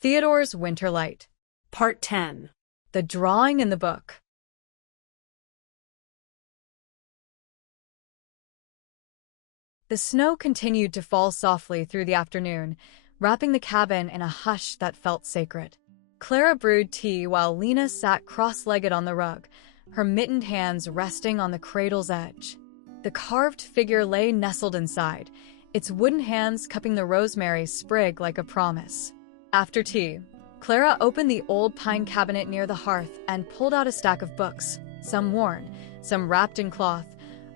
Theodore's Winter Light. Part 10. The drawing in the book. The snow continued to fall softly through the afternoon, wrapping the cabin in a hush that felt sacred. Clara brewed tea while Lena sat cross-legged on the rug, her mittened hands resting on the cradle's edge. The carved figure lay nestled inside, its wooden hands cupping the rosemary sprig like a promise. After tea, Clara opened the old pine cabinet near the hearth and pulled out a stack of books, some worn, some wrapped in cloth,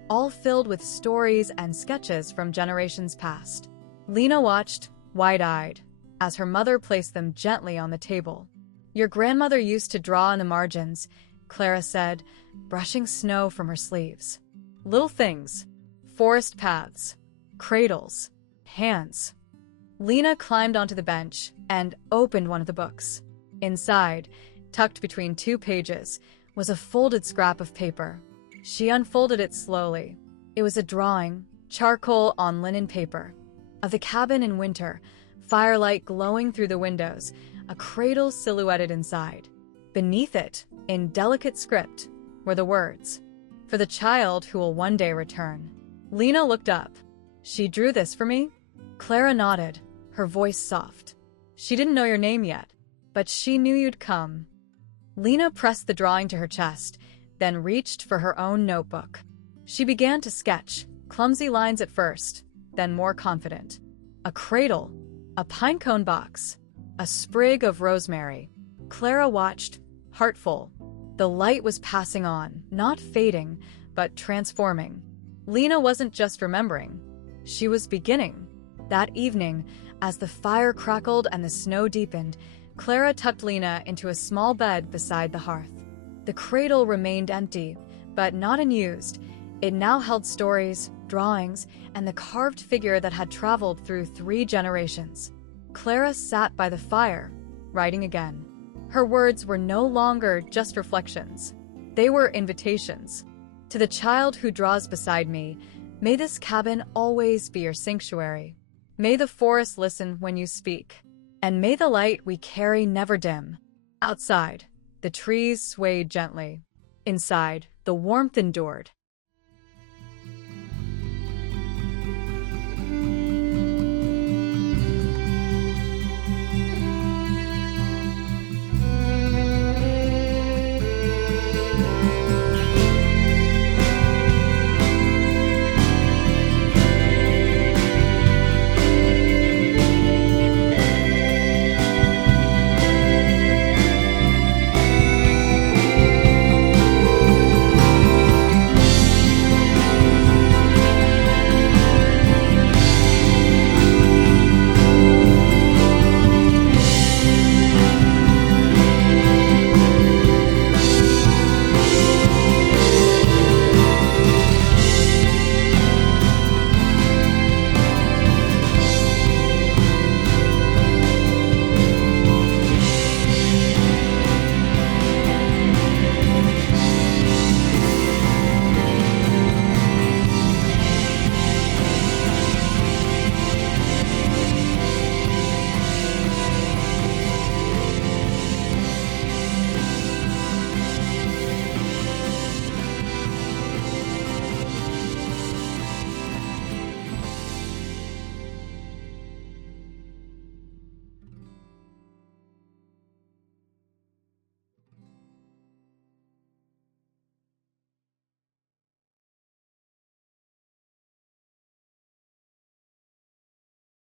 all filled with stories and sketches from generations past. Lena watched, wide-eyed, as her mother placed them gently on the table. "Your grandmother used to draw in the margins," Clara said, brushing snow from her sleeves. "Little things, forest paths, cradles, hands." Lena climbed onto the bench and opened one of the books. Inside, tucked between two pages, was a folded scrap of paper. She unfolded it slowly. It was a drawing, charcoal on linen paper, of the cabin in winter, firelight glowing through the windows, a cradle silhouetted inside. Beneath it, in delicate script, were the words, "For the child who will one day return." Lena looked up. "She drew this for me?" Clara nodded, her voice soft. "She didn't know your name yet, but she knew you'd come." Lena pressed the drawing to her chest, then reached for her own notebook. She began to sketch, clumsy lines at first, then more confident. A cradle, a pinecone box, a sprig of rosemary. Clara watched, heartful. The light was passing on, not fading, but transforming. Lena wasn't just remembering. She was beginning. That evening, as the fire crackled and the snow deepened, Clara tucked Lena into a small bed beside the hearth. The cradle remained empty, but not unused. It now held stories, drawings, and the carved figure that had traveled through 3 generations. Clara sat by the fire, writing again. Her words were no longer just reflections. They were invitations. "To the child who draws beside me, may this cabin always be your sanctuary. May the forest listen when you speak. And may the light we carry never dim." Outside, the trees swayed gently. Inside, the warmth endured.